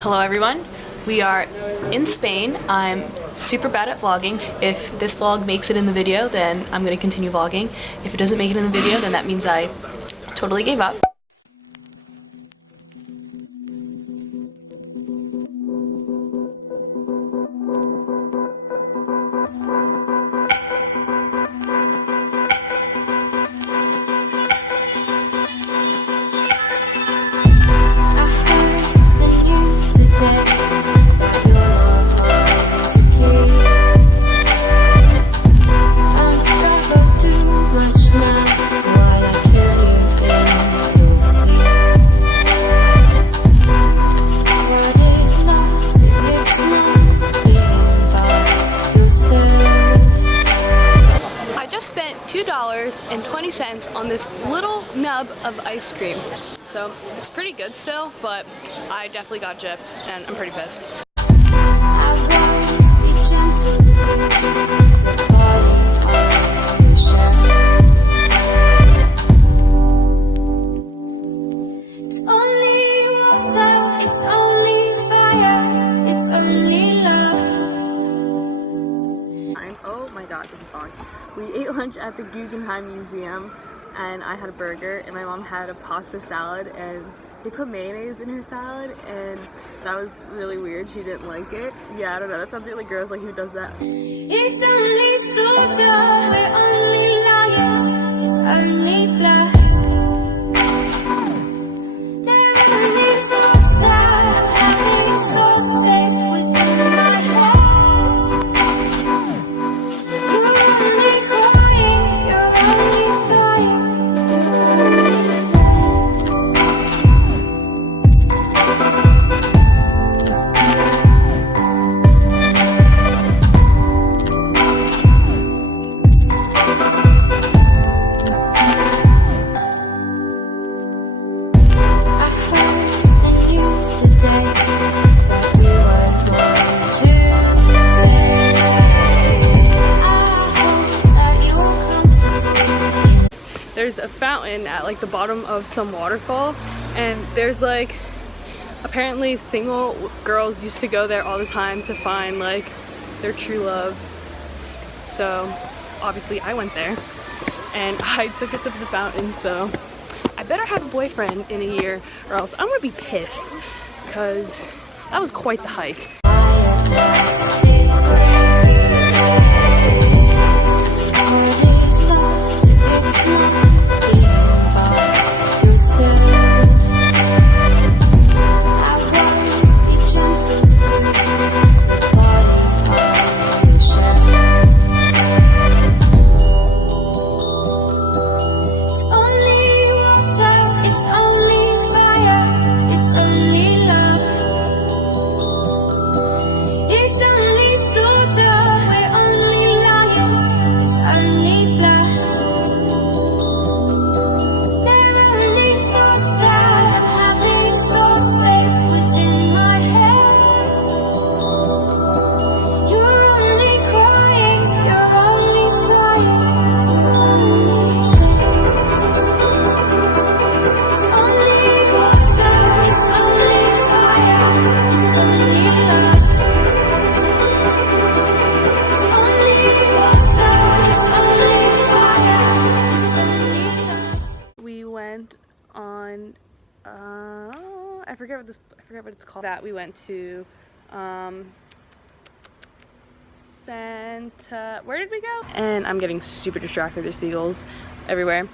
Hello everyone, we are in Spain. I'm super bad at vlogging. If this vlog makes it in the video, then I'm going to continue vlogging. If it doesn't make it in the video, then that means I totally gave up. $2.20 on this little nub of ice cream. So it's pretty good still, but I definitely got gypped and I'm pretty pissed. Oh my god, this is fun. We ate lunch at the Guggenheim Museum and I had a burger and my mom had a pasta salad and they put mayonnaise in her salad and that was really weird. She didn't like it. Yeah, I don't know. That sounds really gross. Like, who does that? It's only slaughter, we're only liars, it's only blood. There's a fountain at like the bottom of some waterfall, and there's like apparently single girls used to go there all the time to find like their true love. So obviously I went there and I took a sip of the fountain, so I better have a boyfriend in a year or else I'm gonna be pissed, because that was quite the hike. I forget what it's called. That we went to Santa. Where did we go? And I'm getting super distracted. There's seagulls everywhere.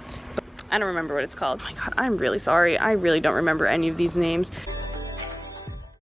I don't remember what it's called. Oh my god, I'm really sorry. I really don't remember any of these names.